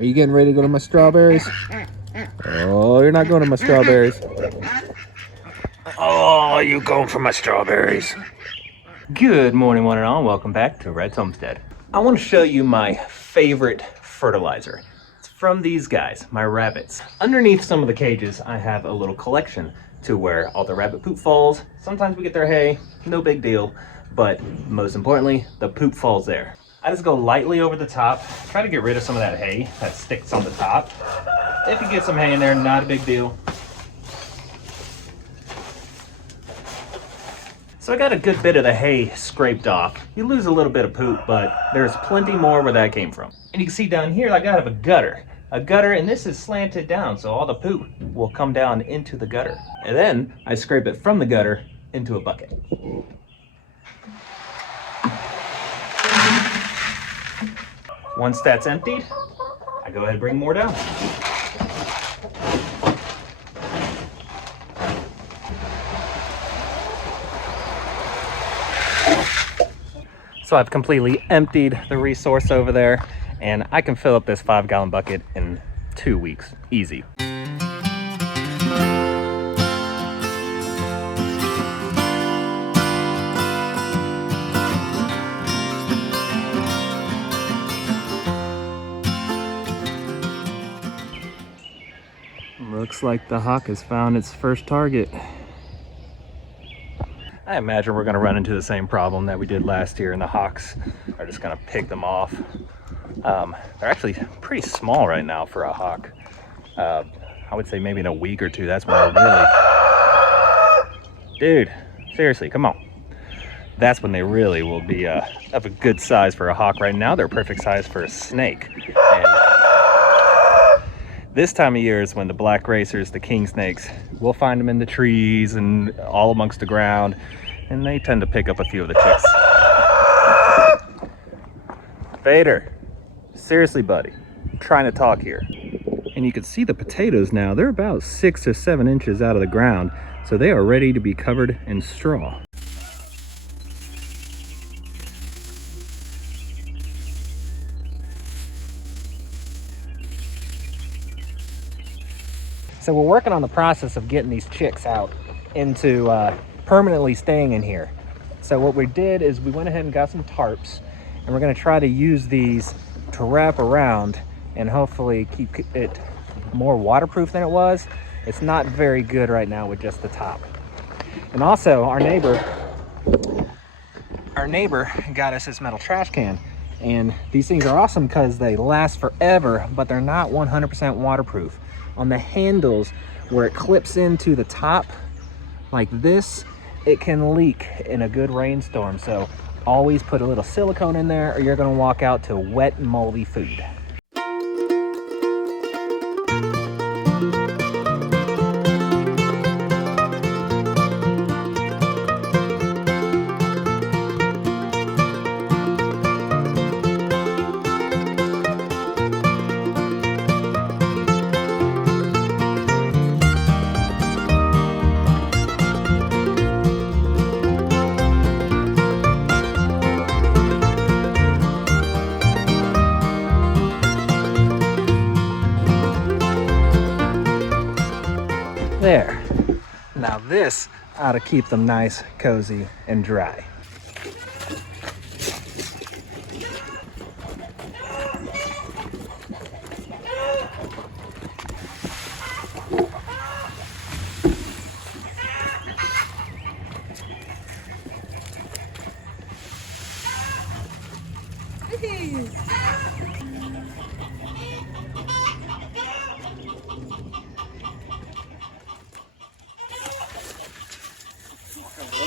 Are you getting ready to go to my strawberries? Oh, you're not going to my strawberries. Oh, you going for my strawberries. Good morning, one and all. Welcome back to Red's Homestead. I want to show you my favorite fertilizer. It's from these guys, my rabbits. Underneath some of the cages, I have a little collection to where all the rabbit poop falls. Sometimes we get their hay, no big deal, but most importantly, the poop falls there. I just go lightly over the top, try to get rid of some of that hay that sticks on the top. If you get some hay in there, not a big deal. So I got a good bit of the hay scraped off. You lose a little bit of poop, but there's plenty more where that came from. And you can see down here, I got a gutter. A gutter, and this is slanted down, so all the poop will come down into the gutter. And then I scrape it from the gutter into a bucket. Once that's emptied, I go ahead and bring more down. So I've completely emptied the resource over there, and I can fill up this 5-gallon bucket in 2 weeks, easy. Looks like the hawk has found its first target. I imagine we're going to run into the same problem that we did last year, and the hawks are just going to pick them off. They're actually pretty small right now for a hawk. I would say maybe in a week or two, that's when they really... Dude, seriously, come on. That's when they really will be of a good size for a hawk. Right now, they're perfect size for a snake. And this time of year is when the black racers, the king snakes, we'll find them in the trees and all amongst the ground, and they tend to pick up a few of the chicks. Vader, seriously, buddy, I'm trying to talk here. And you can see the potatoes now, they're about 6 or 7 inches out of the ground, so they are ready to be covered in straw. So we're working on the process of getting these chicks out into permanently staying in here. So what we did is we went ahead and got some tarps, and we're going to try to use these to wrap around and hopefully keep it more waterproof than it was. It's not very good right now with just the top. And also our neighbor got us this metal trash can, and these things are awesome because they last forever, but they're not 100% waterproof. On the handles where it clips into the top like this, it can leak in a good rainstorm. So always put a little silicone in there, or you're going to walk out to wet and moldy food. There. Now this ought to keep them nice, cozy, and dry.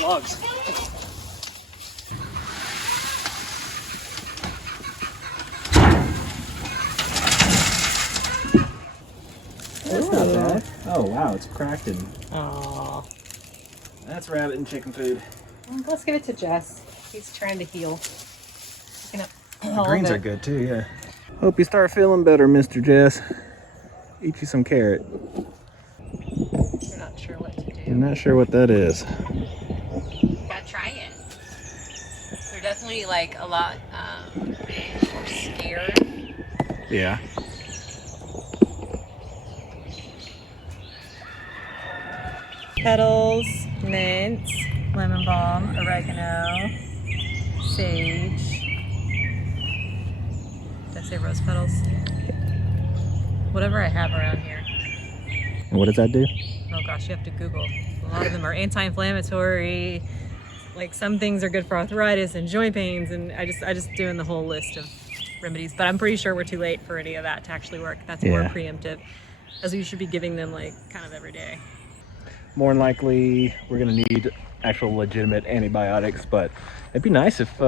Logs. That's not bad. Oh wow, it's cracked and... Aww. That's rabbit and chicken food. Let's give it to Jess. He's trying to heal. The greens are good too, yeah. Hope you start feeling better, Mr. Jess. Eat you some carrot. We're not sure what to do. I'm not sure what that is. Gotta try it. They're definitely like a lot more scared. Yeah. petals, mint, lemon balm, oregano, sage. Did I say rose petals? Whatever I have around here. And what does that do? Oh gosh, you have to Google. A lot of them are anti-inflammatory. Like some things are good for arthritis and joint pains, and I just doing the whole list of remedies. But I'm pretty sure we're too late for any of that to actually work. That's more preemptive, as we should be giving them like kind of every day. More than likely, we're gonna need actual legitimate antibiotics, but it'd be nice if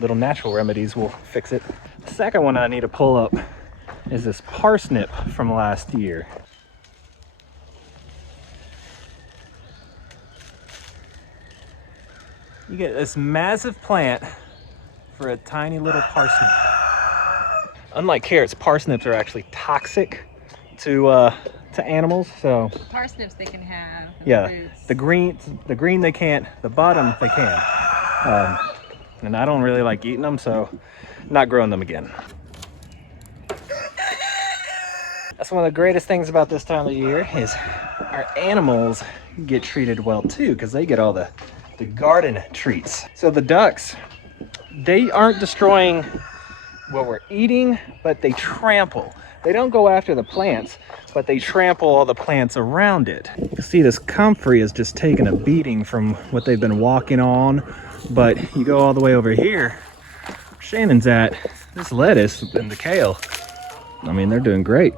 little natural remedies will fix it. The second one I need to pull up is this parsnip from last year. You get this massive plant for a tiny little parsnip. Unlike carrots, parsnips are actually toxic to animals. So Parsnips they can have. yeah, Fruits. the green they can't. The bottom they can. And I don't really like eating them, so not growing them again. That's one of the greatest things about this time of year is our animals get treated well too, because they get all the garden treats. So the ducks, they aren't destroying what we're eating, but they trample. They don't go after the plants, but they trample all the plants around it. You can see this comfrey is just taking a beating from what they've been walking on, but you go all the way over here, where Shannon's at, this lettuce and the kale, I mean, they're doing great.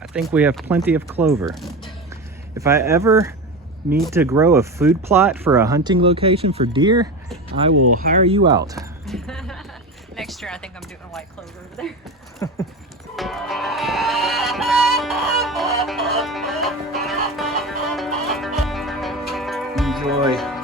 I think we have plenty of clover. If I ever need to grow a food plot for a hunting location for deer, I will hire you out. Next year I think I'm doing white clover over there. Enjoy.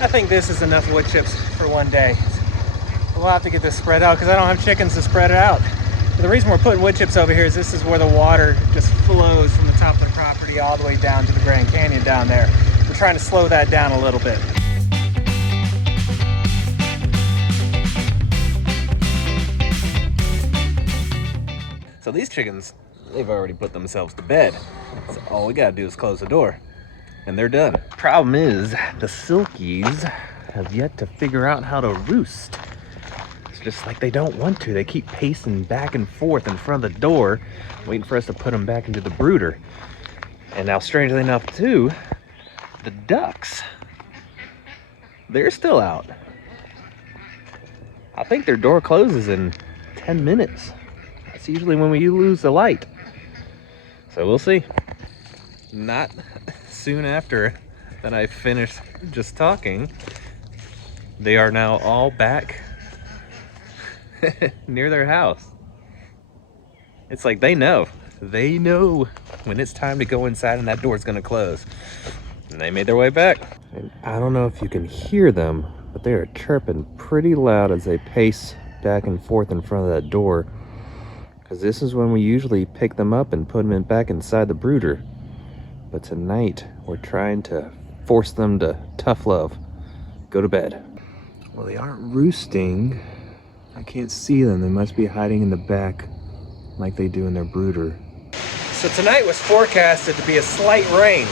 I think this is enough wood chips for one day. We'll have to get this spread out because I don't have chickens to spread it out. But the reason we're putting wood chips over here is this is where the water just flows from the top of the property all the way down to the Grand Canyon down there. We're trying to slow that down a little bit. So these chickens, they've already put themselves to bed. So all we gotta do is close the door and they're done. Problem is, the Silkies have yet to figure out how to roost. It's just like they don't want to. They keep pacing back and forth in front of the door, waiting for us to put them back into the brooder. And now, strangely enough too, the ducks, they're still out. I think their door closes in 10 minutes. That's usually when we lose the light. So we'll see. Not soon after that I finished just talking, they are now all back near their house. It's like they know when it's time to go inside and that door's gonna close. And they made their way back. And I don't know if you can hear them, but they are chirping pretty loud as they pace back and forth in front of that door, because this is when we usually pick them up and put them back inside the brooder. But tonight, we're trying to force them to tough love. Go to bed. Well, they aren't roosting. I can't see them. They must be hiding in the back like they do in their brooder. So tonight was forecasted to be a slight rain.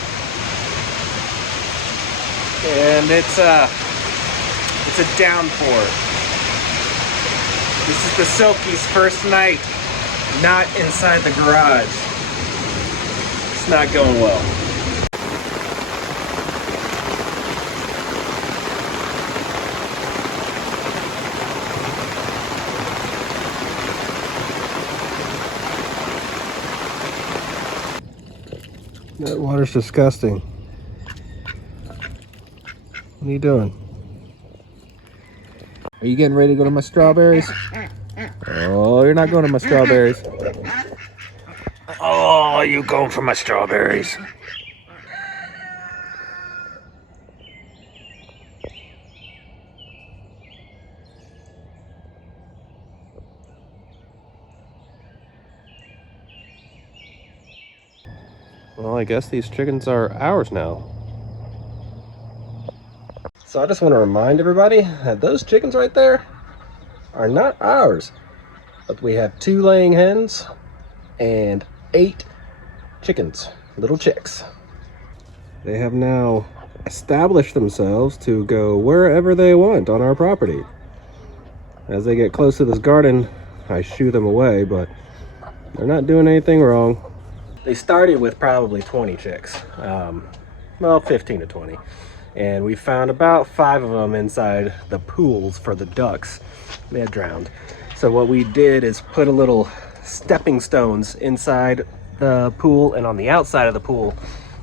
And it's a downpour. This is the Silky's first night not inside the garage. It's not going well. That water's disgusting. What are you doing? Are you getting ready to go to my strawberries? Oh, you're not going to my strawberries. Oh, you going for my strawberries? Well, I guess these chickens are ours now. So I just want to remind everybody that those chickens right there are not ours. But we have 2 laying hens and 8 chickens, little chicks. They have now established themselves to go wherever they want on our property. As they get close to this garden, I shoo them away, but they're not doing anything wrong. They started with probably 20 chicks, well, 15 to 20. And we found about 5 of them inside the pools for the ducks. They had drowned. So what we did is put a little stepping stones inside the pool and on the outside of the pool,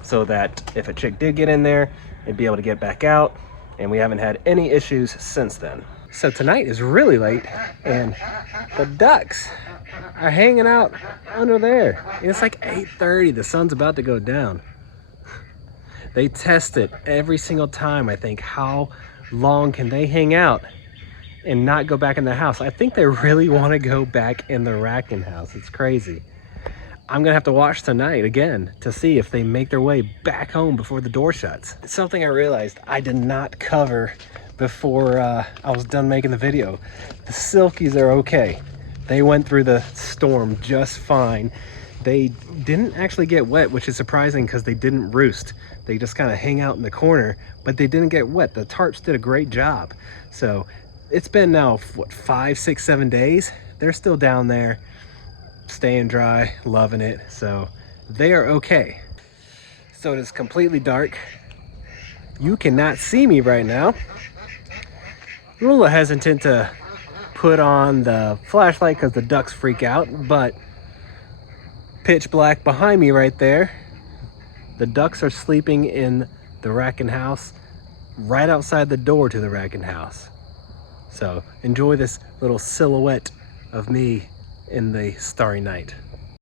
so that if a chick did get in there, it'd be able to get back out, and we haven't had any issues since then. So tonight is really late, and the ducks are hanging out under there. It's like 8:30, the sun's about to go down. They test it every single time, I think, how long can they hang out and not go back in the house. I think they really want to go back in the racking house. It's crazy. I'm gonna have to watch tonight again to see if they make their way back home before the door shuts. It's something I realized I did not cover before I was done making the video. The Silkies are okay. They went through the storm just fine. They didn't actually get wet, which is surprising because they didn't roost. They just kind of hang out in the corner, but they didn't get wet. The tarps did a great job. So it's been now, what, 5, 6, 7 days? They're still down there, staying dry, loving it. So they are okay. So it is completely dark. You cannot see me right now. I'm a little hesitant to put on the flashlight because the ducks freak out, but pitch black behind me right there. The ducks are sleeping in the racking house right outside the door to the racking house. So enjoy this little silhouette of me in the starry night.